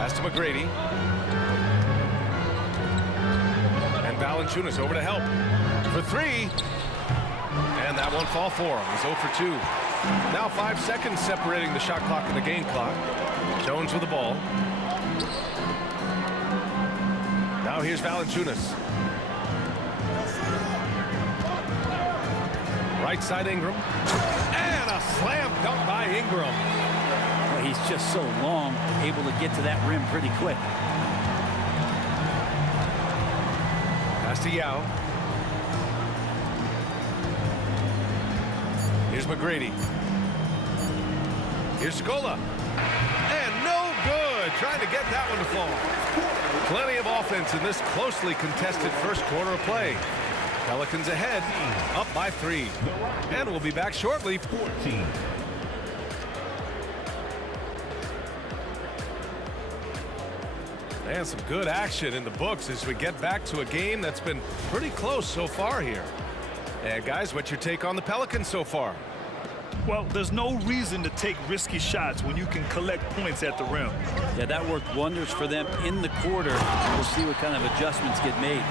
Pass to McGrady. And Valanciunas over to help. For three. And that won't fall for him. He's 0 for 2. Now 5 seconds separating the shot clock and the game clock. Jones with the ball. Now here's Valanciunas. Right side Ingram. And a slam dunk by Ingram. Well, he's just so long, able to get to that rim pretty quick. Pass to Yao. Here's McGrady. Here's Scola. And no good. Trying to get that one to fall. Plenty of offense in this closely contested first quarter of play. Pelicans ahead, up by 3. And we'll be back shortly. 14. And some good action in the books as we get back to a game that's been pretty close so far here. And guys, what's your take on the Pelicans so far? Well, there's no reason to take risky shots when you can collect points at the rim. Yeah, that worked wonders for them in the quarter. We'll see what kind of adjustments get made.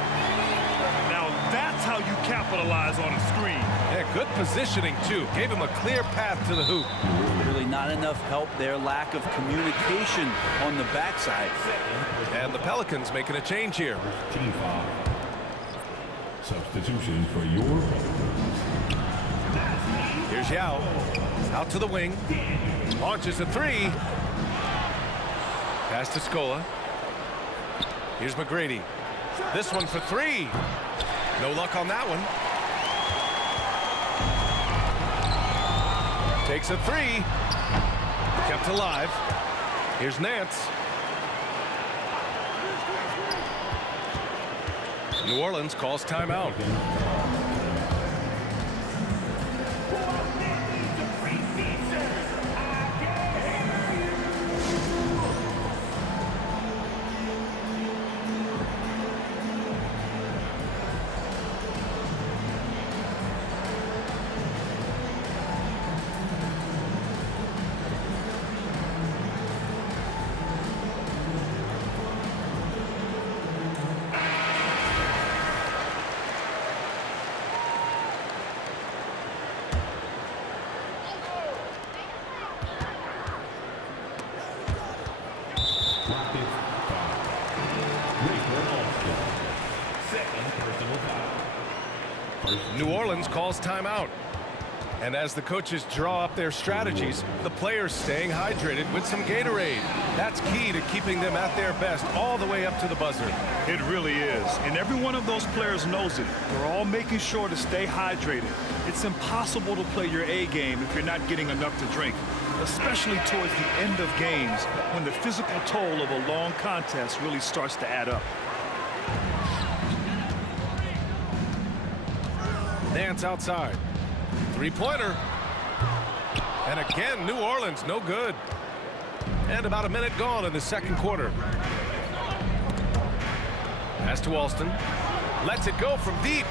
Now, that's how you capitalize on a screen. Yeah, good positioning, too. Gave him a clear path to the hoop. Really not enough help there. Lack of communication on the backside. And the Pelicans making a change here. Team foul. Substitution for your Here's Yao. Out to the wing. Launches a 3. Pass to Scola. Here's McGrady. This one for 3. No luck on that one. Takes a 3. Kept alive. Here's Nance. New Orleans calls timeout. New Orleans calls timeout. And as the coaches draw up their strategies, the players staying hydrated with some Gatorade. That's key to keeping them at their best all the way up to the buzzer. It really is. And every one of those players knows it. They're all making sure to stay hydrated. It's impossible to play your A game if you're not getting enough to drink, especially towards the end of games when the physical toll of a long contest really starts to add up. Nance outside. Three-pointer. And again, New Orleans, no good. And about a minute gone in the second quarter. Pass to Alston. Lets it go from deep.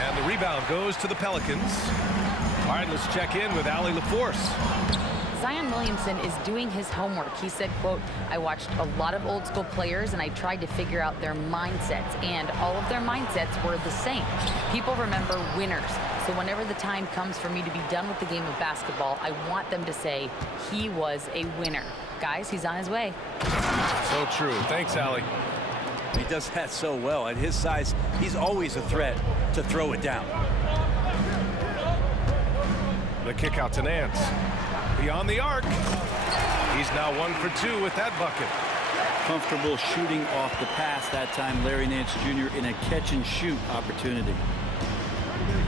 And the rebound goes to the Pelicans. All right, let's check in with Allie LaForce. Zion Williamson is doing his homework. He said, quote, I watched a lot of old school players and I tried to figure out their mindsets, and all of their mindsets were the same. People remember winners. So whenever the time comes for me to be done with the game of basketball, I want them to say he was a winner. Guys, he's on his way. So true. Thanks, Allie. He does that so well. At his size, he's always a threat to throw it down. The kick out to Nance. Beyond the arc. He's now 1 for 2 with that bucket. Comfortable shooting off the pass that time. Larry Nance Jr. in a catch-and-shoot opportunity.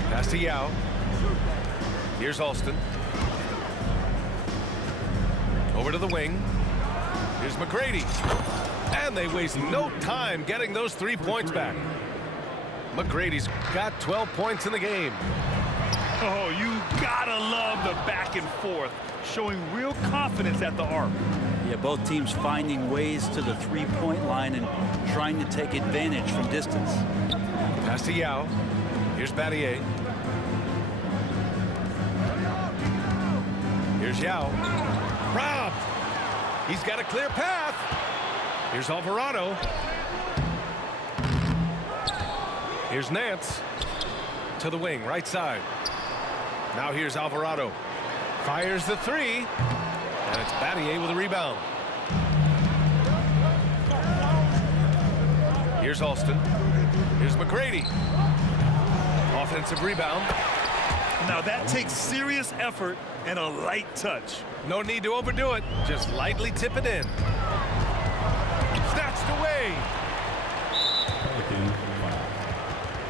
Pass to Yao. Here's Alston. Over to the wing. Here's McGrady. And they waste no time getting those 3 points back. McGrady's got 12 points in the game. Oh, you gotta love the back and forth, showing real confidence at the arc. Yeah, both teams finding ways to the three-point line and trying to take advantage from distance. Pass to Yao. Here's Battier. Here's Yao. Robbed. He's got a clear path. Here's Alvarado. Here's Nance to the wing, right side. Now here's Alvarado. Fires the three. And it's Battier with a rebound. Here's Alston. Here's McGrady. Offensive rebound. Now that takes serious effort and a light touch. No need to overdo it. Just lightly tip it in. Snatched away.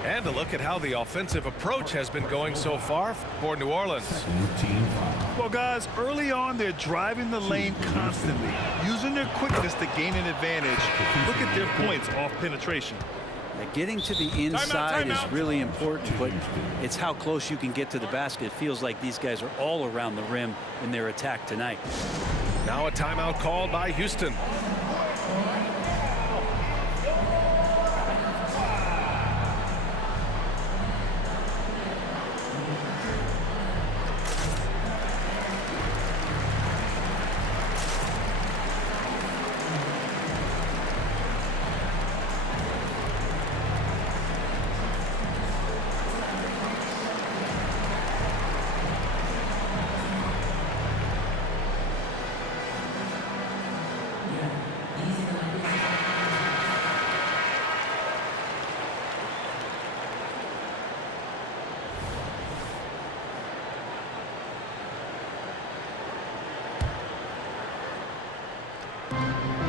And a look at how the offensive approach has been going so far for New Orleans. Well, guys, early on, they're driving the lane constantly, using their quickness to gain an advantage. Look at their points off penetration. Now, getting to the inside is really important, but it's how close you can get to the basket. It feels like these guys are all around the rim in their attack tonight. Now a timeout called by Houston.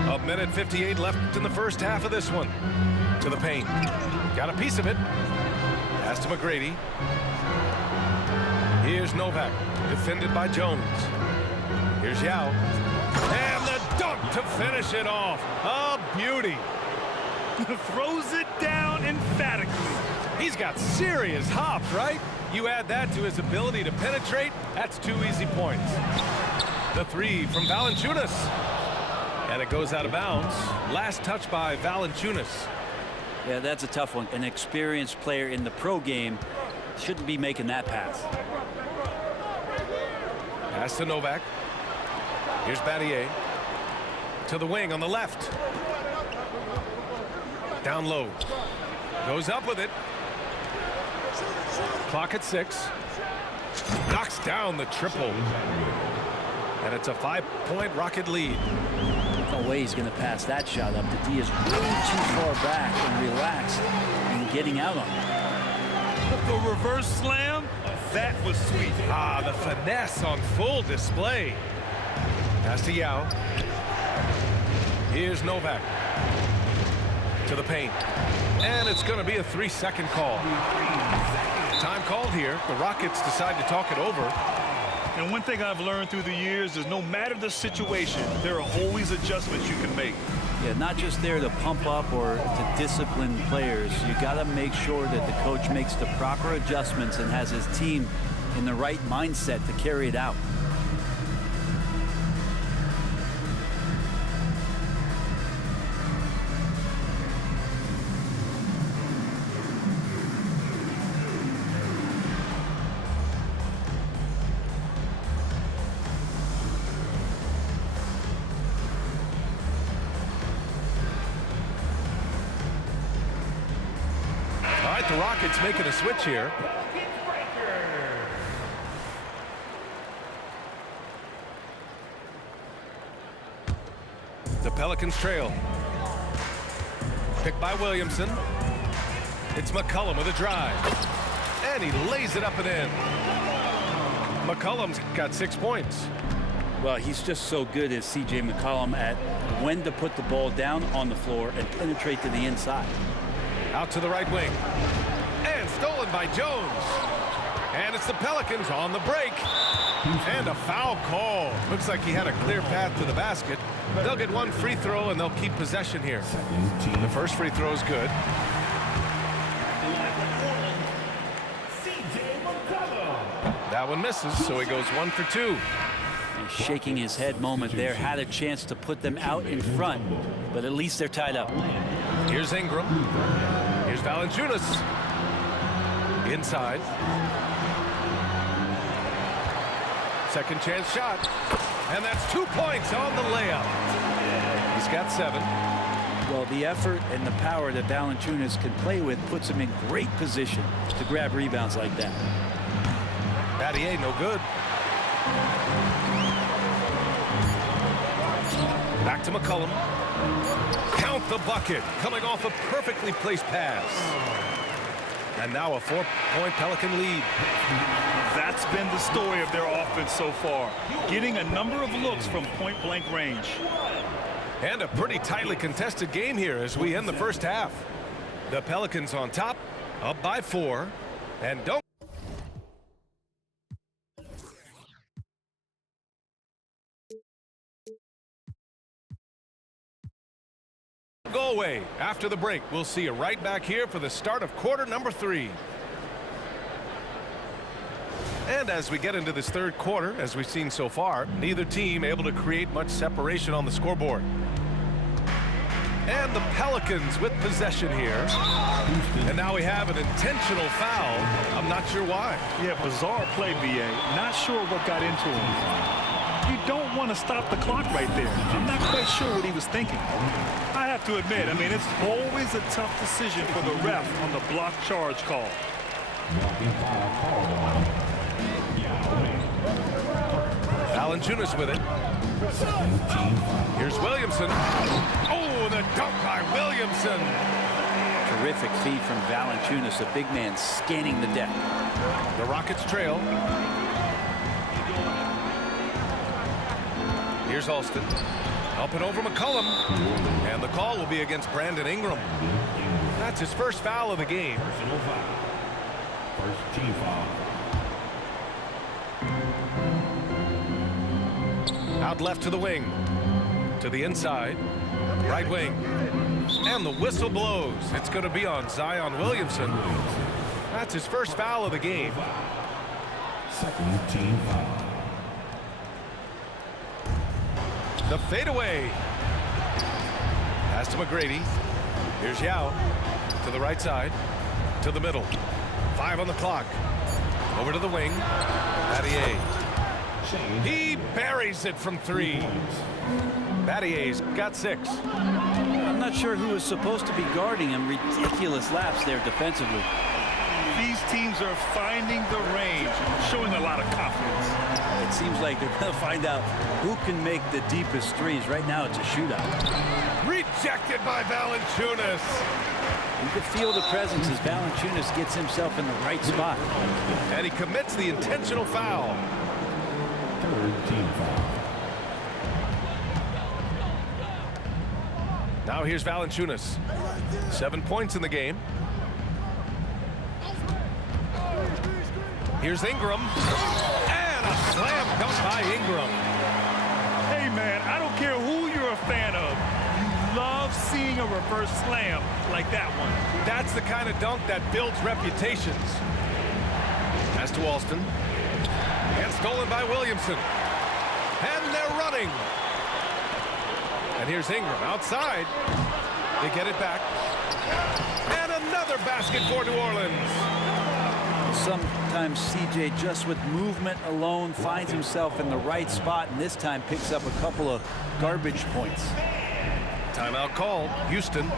A minute 58 left in the first half of this one. To the paint. Got a piece of it. Pass to McGrady. Here's Novak. Defended by Jones. Here's Yao. And the dunk to finish it off. A beauty. Throws it down emphatically. He's got serious hops, right? You add that to his ability to penetrate, that's 2 easy points. The three from Valanciunas. And it goes out of bounds. Last touch by Valanciunas. Yeah, that's a tough one. An experienced player in the pro game shouldn't be making that pass. Pass to Novak. Here's Battier. To the wing on the left. Down low. Goes up with it. Clock at 6. Knocks down the triple. And it's a 5-point Rocket lead. No way he's going to pass that shot up. The D is way too far back and relaxed and getting out on it. The reverse slam, that was sweet. Ah, the finesse on full display. Pass to Yao. Here's Novak. To the paint. And it's going to be a 3-second call. Time called here. The Rockets decide to talk it over. And one thing I've learned through the years is no matter the situation, there are always adjustments you can make. Yeah, not just there to pump up or to discipline players. You got to make sure that the coach makes the proper adjustments and has his team in the right mindset to carry it out. The Rockets making a switch here. The Pelicans trail. Picked by Williamson. It's McCollum with a drive. And he lays it up and in. McCollum's got 6 points. Well, he's just so good as C.J. McCollum at when to put the ball down on the floor and penetrate to the inside. Out to the right wing. And stolen by Jones. And it's the Pelicans on the break. And a foul call. Looks like he had a clear path to the basket. They'll get one free throw and they'll keep possession here. The first free throw is good. That one misses, so he goes 1 for 2. And shaking his head moment there, had a chance to put them out in front, but at least they're tied up. Here's Ingram. Here's Valanciunas. Inside. Second chance shot. And that's 2 points on the layup. He's got 7. Well, the effort and the power that Valanciunas can play with puts him in great position to grab rebounds like that. Battier, no good. Back to McCollum. Count the bucket, coming off a perfectly placed pass. And now a 4-point Pelican lead. That's been the story of their offense so far, getting a number of looks from point-blank range. And a pretty tightly contested game here as we end the first half. The Pelicans on top, up by 4, and don't go away. After the break, we'll see you right back here for the start of quarter number 3. And as we get into this third quarter, as we've seen so far, neither team able to create much separation on the scoreboard. And the Pelicans with possession here. And now we have an intentional foul. I'm not sure why. Yeah, bizarre play, BA. Not sure what got into him. You don't want to stop the clock right there. I'm not quite sure what he was thinking. I have to admit, I mean, it's always a tough decision for the ref on the block charge call. Valanciunas with it. Here's Williamson. Oh, the dunk by Williamson. Terrific feed from Valanciunas, a big man scanning the deck. The Rockets trail. Here's Alston. Up and over McCollum. And the call will be against Brandon Ingram. That's his first foul of the game. Personal foul. First team foul. Out left to the wing. To the inside. Right wing. And the whistle blows. It's going to be on Zion Williamson. That's his first foul of the game. Second team foul. The fadeaway. Pass to McGrady. Here's Yao. To the right side. To the middle. 5 on the clock. Over to the wing. Battier. He buries it from 3. Battier's got 6. I'm not sure who is supposed to be guarding him. Ridiculous lapse there defensively. These teams are finding the range, showing a lot of confidence. It seems like they're going to find out who can make the deepest threes. Right now, it's a shootout. Rejected by Valanciunas. You can feel the presence as Valanciunas gets himself in the right spot. And he commits the intentional foul. Third team foul. Now here's Valanciunas. 7 points in the game. Here's Ingram. And a slam dunk by Ingram. Hey, man, I don't care who you're a fan of. You love seeing a reverse slam like that one. That's the kind of dunk that builds reputations. Pass to Alston. And stolen by Williamson. And they're running. And here's Ingram outside. They get it back. And another basket for New Orleans. Sometimes CJ, just with movement alone, finds himself in the right spot, and this time picks up a couple of garbage points. Timeout called. Houston.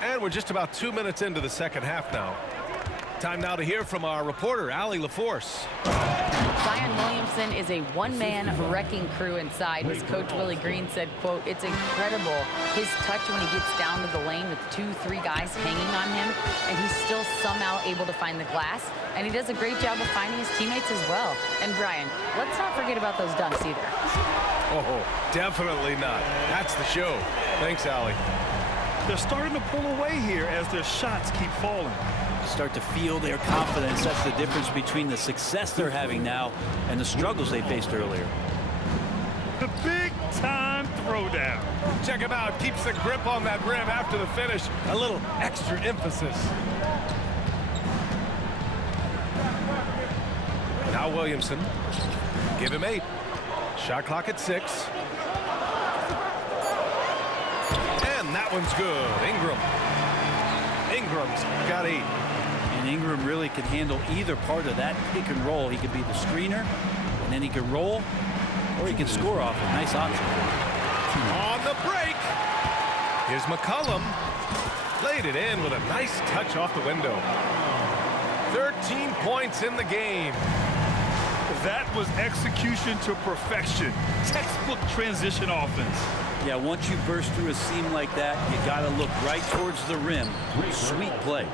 And we're just about 2 minutes into the second half now. Time now to hear from our reporter, Allie LaForce. Zion Williamson is a one-man wrecking crew inside. His coach, Willie Green, said, quote, "It's incredible his touch when he gets down to the lane with 2-3 guys hanging on him, and he's still somehow able to find the glass. And he does a great job of finding his teammates as well." And Brian, let's not forget about those dunks either. Oh, definitely not. That's the show. Thanks, Allie. They're starting to pull away here as their shots keep falling. Start to feel their confidence. That's the difference between the success they're having now and the struggles they faced earlier. The big-time throwdown. Check him out. Keeps the grip on that rim after the finish. A little extra emphasis. Now Williamson. Give him 8. Shot clock at 6. And that one's good. Ingram's got 8. And Ingram really could handle either part of that pick and roll. He could be the screener, and then he could roll, or he could score off a nice option. On the break. Here's McCollum. Laid it in with a nice touch off the window. 13 points in the game. That was execution to perfection. Textbook transition offense. Yeah, once you burst through a seam like that, you got to look right towards the rim. Sweet play.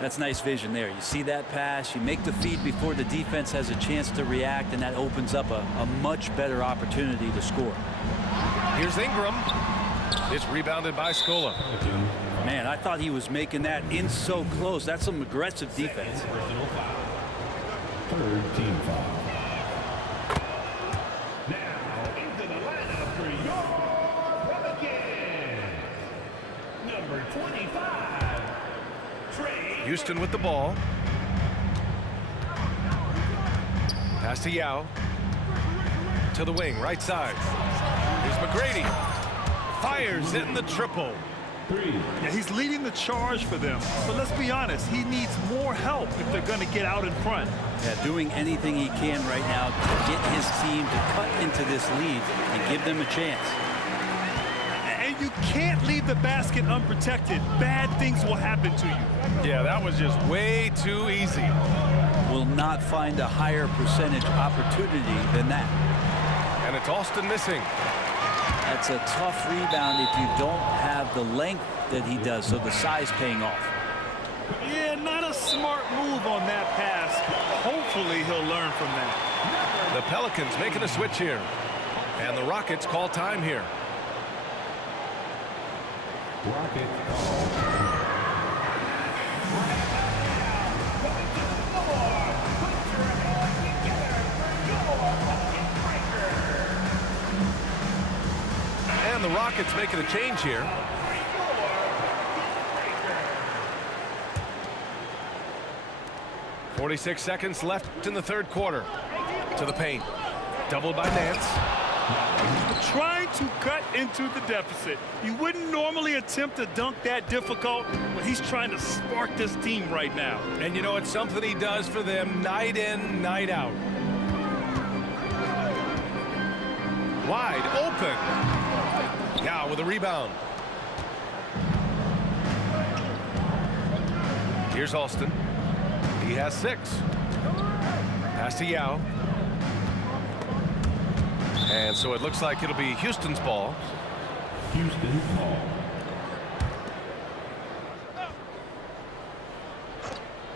That's nice vision there. You see that pass, you make the feed before the defense has a chance to react, and that opens up a much better opportunity to score. Here's Ingram. It's rebounded by Scola. Man, I thought he was making that in so close. That's some aggressive defense. Third team foul. Now into the lineup for your Pelicans. Number 25. Houston with the ball. Pass to Yao. To the wing, right side. Here's McGrady. Fires in the triple. Yeah, he's leading the charge for them. But let's be honest, he needs more help if they're going to get out in front. Yeah, doing anything he can right now to get his team to cut into this lead and give them a chance. And you can't leave the basket unprotected. Bad things will happen to you. Yeah, that was just way too easy. Will not find a higher percentage opportunity than that. And it's Alston missing. That's a tough rebound if you don't have the length that he does, so the size paying off. Yeah, not a smart move on that pass. Hopefully he'll learn from that. The Pelicans making a switch here. And the Rockets call time here. Rockets call. And the Rockets making a change here. .46 seconds left in the third quarter. To the paint. Doubled by Nance. Trying to cut into the deficit. You wouldn't normally attempt to dunk that difficult, but he's trying to spark this team right now. And you know, it's something he does for them night in, night out. Wide open. Now with a rebound. Here's Alston. He has 6. Pass to Yao. And so it looks like it'll be Houston's ball. Houston's ball.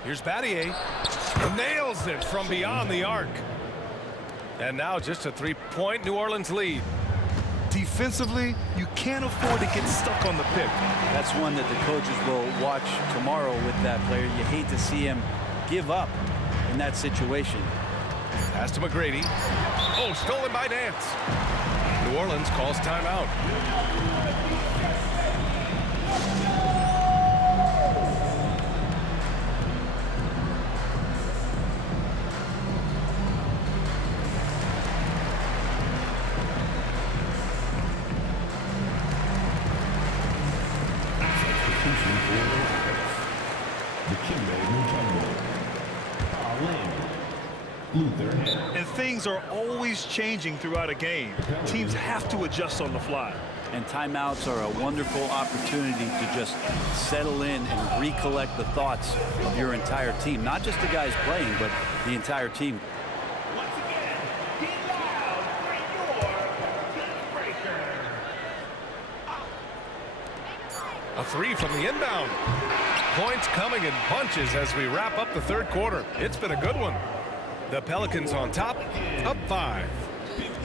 Here's Battier. Nails it from beyond the arc. And now just a 3-point New Orleans lead. Defensively, you can't afford to get stuck on the pick. That's one that the coaches will watch tomorrow with that player. You hate to see him give up in that situation. Pass to McGrady. Oh, stolen by Nance. New Orleans calls timeout. And things are always changing throughout a game. Teams have to adjust on the fly. And timeouts are a wonderful opportunity to just settle in and recollect the thoughts of your entire team. Not just the guys playing, but the entire team. A 3 from the inbound. Points coming in bunches as we wrap up the third quarter. It's been a good one. The Pelicans on top, up 5.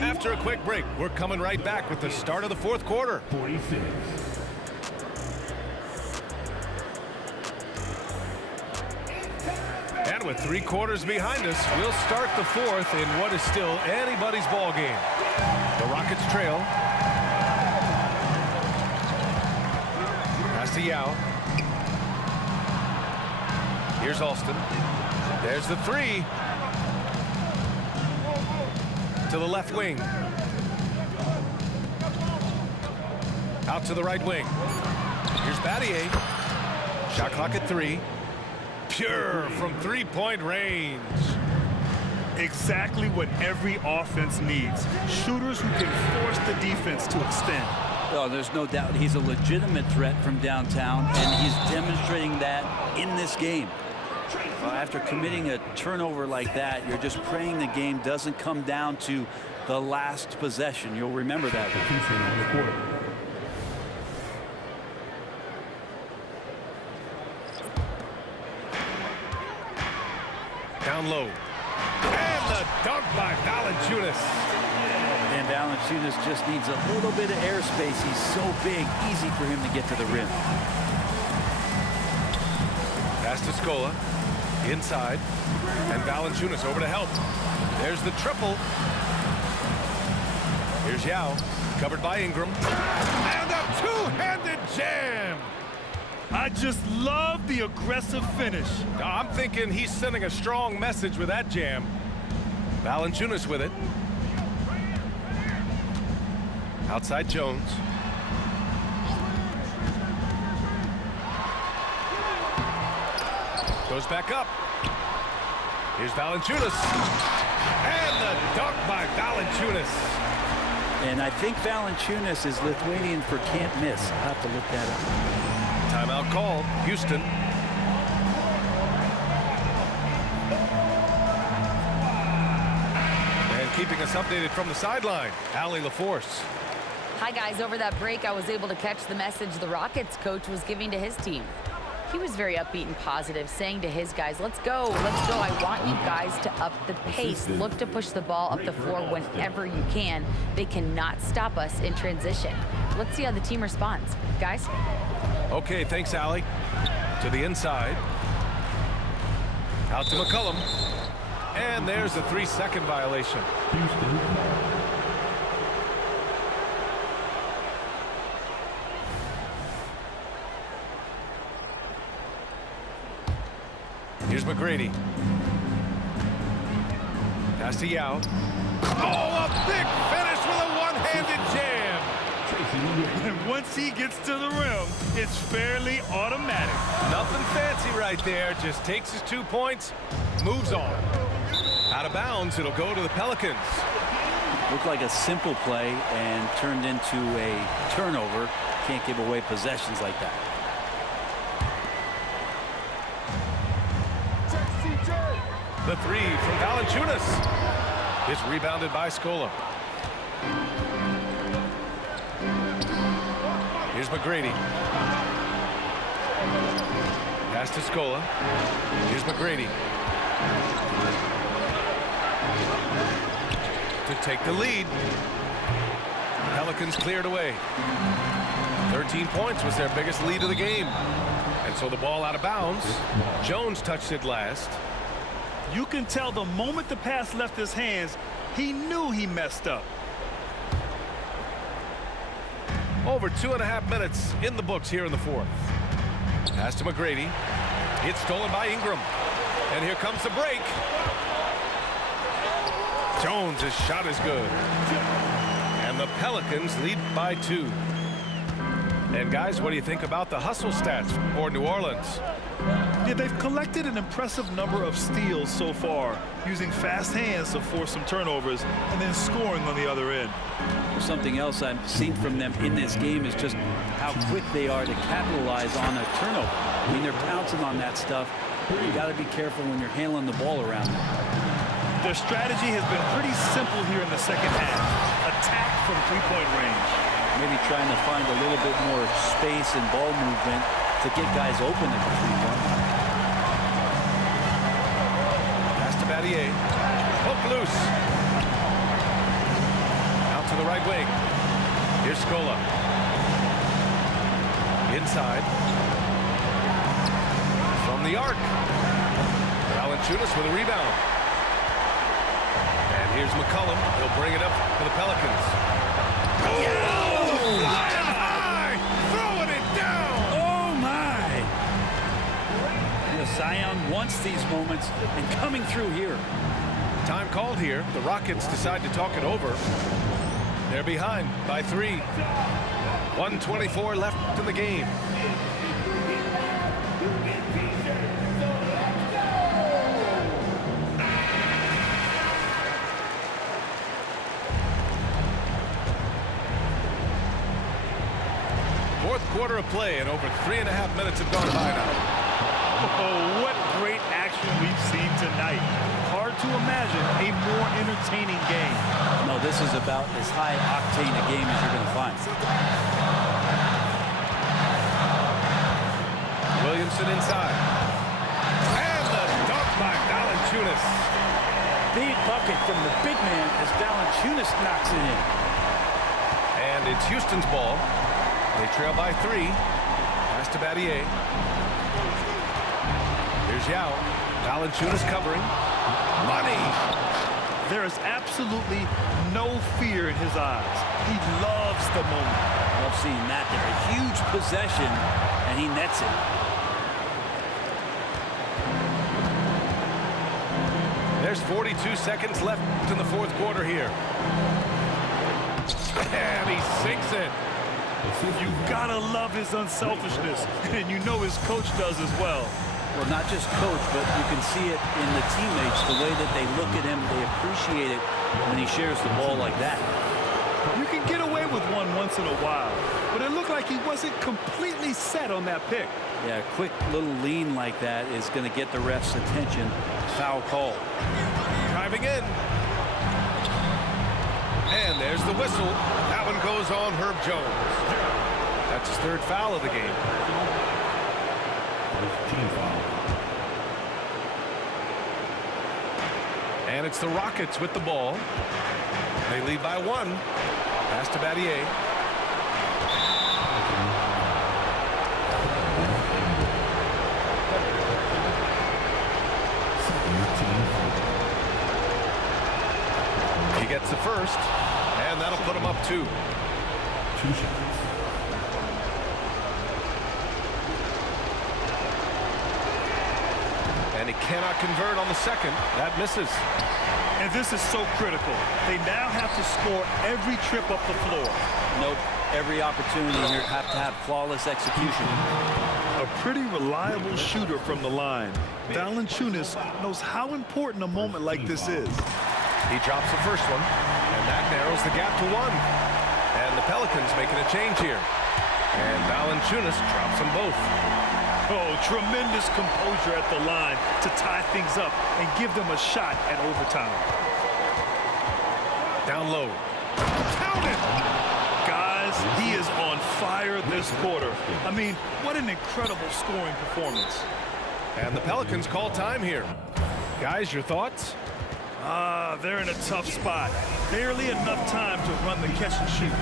After a quick break, we're coming right back with the start of the fourth quarter. 46. And with 3 quarters behind us, we'll start the fourth in what is still anybody's ball game. The Rockets trail. Pass to Yao. Here's Alston. There's the 3. to the left wing. Out to the right wing. Here's Battier. Shot clock at 3. Pure from three-point range. Exactly what every offense needs. Shooters who can force the defense to extend. Oh, there's no doubt he's a legitimate threat from downtown, and he's demonstrating that in this game. After committing a turnover like that, you're just praying the game doesn't come down to the last possession. You'll remember that. Down low. And the dunk by Valanciunas. And Valanciunas just needs a little bit of airspace. He's so big, easy for him to get to the rim. Pass to Scola. Inside. And Valanciunas over to help. There's the triple. Here's Yao. Covered by Ingram. And a two-handed jam. I just love the aggressive finish. I'm thinking he's sending a strong message with that jam. Valanciunas with it. Outside Jones. Goes back up. Here's Valanciunas. And the dunk by Valanciunas. And I think Valanciunas is Lithuanian for can't miss. I'll have to look that up. Timeout call. Houston. And keeping us updated from the sideline, Allie LaForce. Hi, guys. Over that break, I was able to catch the message the Rockets coach was giving to his team. He was very upbeat and positive, saying to his guys, let's go, let's go. I want you guys to up the pace. Look to push the ball up the floor whenever you can. They cannot stop us in transition. Let's see how the team responds. Guys? Okay, thanks, Allie. To the inside. Out to McCollum. And there's a 3-second violation. Here's McGrady. Pass to Yao. Oh, a big finish with a one-handed jam. And once he gets to the rim, it's fairly automatic. Nothing fancy right there. Just takes his 2 points, moves on. Out of bounds, it'll go to the Pelicans. Looked like a simple play and turned into a turnover. Can't give away possessions like that. The three from Valanciunas is rebounded by Scola. Here's McGrady. Pass to Scola. Here's McGrady. To take the lead. Pelicans cleared away. 13 points was their biggest lead of the game. And so the ball out of bounds. Jones touched it last. You can tell the moment the pass left his hands, he knew he messed up. Over 2.5 minutes in the books here in the fourth. Pass to McGrady. It's stolen by Ingram. And here comes the break. Jones' shot is good. And the Pelicans lead by 2. And guys, what do you think about the hustle stats for New Orleans? Yeah, they've collected an impressive number of steals so far, using fast hands to force some turnovers and then scoring on the other end. Something else I've seen from them in this game is just how quick they are to capitalize on a turnover. I mean, they're pouncing on that stuff. You got to be careful when you're handling the ball around them. Their strategy has been pretty simple here in the second half. Attack from three-point range. Maybe trying to find a little bit more space and ball movement to get guys open at the three-point line. Pass to Battier. Hook loose. Out to the right wing. Here's Scola. Inside. From the arc. Valanciunas with a rebound. And here's McCollum. He'll bring it up for the Pelicans. Oh! Flying high! Throwing it down! Oh, my! Zion wants these moments and coming through here. Time called here. The Rockets decide to talk it over. They're behind by 3. 1:24 left in the game. Fourth quarter of play, and over 3.5 minutes have gone by now. Oh, what great action we've seen tonight. Hard to imagine a more entertaining game. No, this is about as high octane a game as you're going to find. Williamson inside. And the dunk by Valanciunas. Big bucket from the big man as Valanciunas knocks it in. And it's Houston's ball. They trail by 3. Pass to Battier. Here's Yao. Valanciunas covering. Money. There is absolutely no fear in his eyes. He loves the moment. Love seeing that there. A huge possession, and he nets it. There's 42 seconds left in the fourth quarter here. And he sinks it. You gotta love his unselfishness, and you know his coach does as well. Well, not just coach, but you can see it in the teammates, the way that they look at him. They appreciate it when he shares the ball like that. You can get away with one once in a while, but it looked like he wasn't completely set on that pick. Yeah, a quick little lean like that is going to get the ref's attention. Foul call. Driving in. And there's the whistle. That one goes on Herb Jones. That's his 3rd foul of the game. Team foul. And it's the Rockets with the ball. They lead by 1. Pass to Battier. He gets the first, and that'll put him up 2. 2 shots. And he cannot convert on the second. That misses. And this is so critical. They now have to score every trip up the floor. Nope. Every opportunity here have to have flawless execution. A pretty reliable shooter from the line. Valanciunas knows how important a moment like this is. He drops the first one, and that narrows the gap to 1. And the Pelicans making a change here. And Valanciunas drops them both. Oh, tremendous composure at the line to tie things up and give them a shot at overtime. Down low. Count it! Guys, he is on fire this quarter. I mean, what an incredible scoring performance. And the Pelicans call time here. Guys, your thoughts? They're in a tough spot. Barely enough time to run the catch and shoot.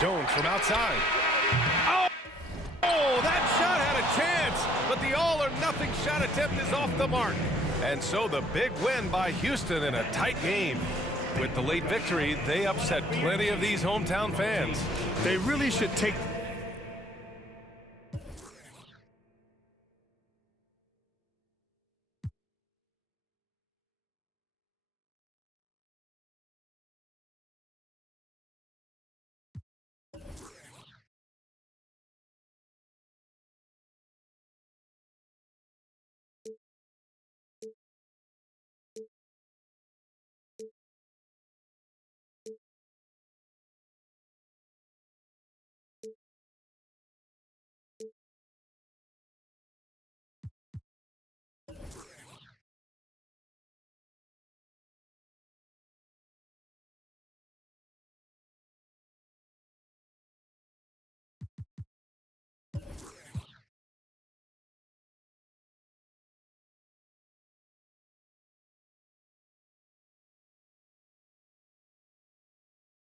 Jones from outside. Oh, that shot had a chance, but the all-or-nothing shot attempt is off the mark. And so the big win by Houston in a tight game. With the late victory, they upset plenty of these hometown fans. They really should take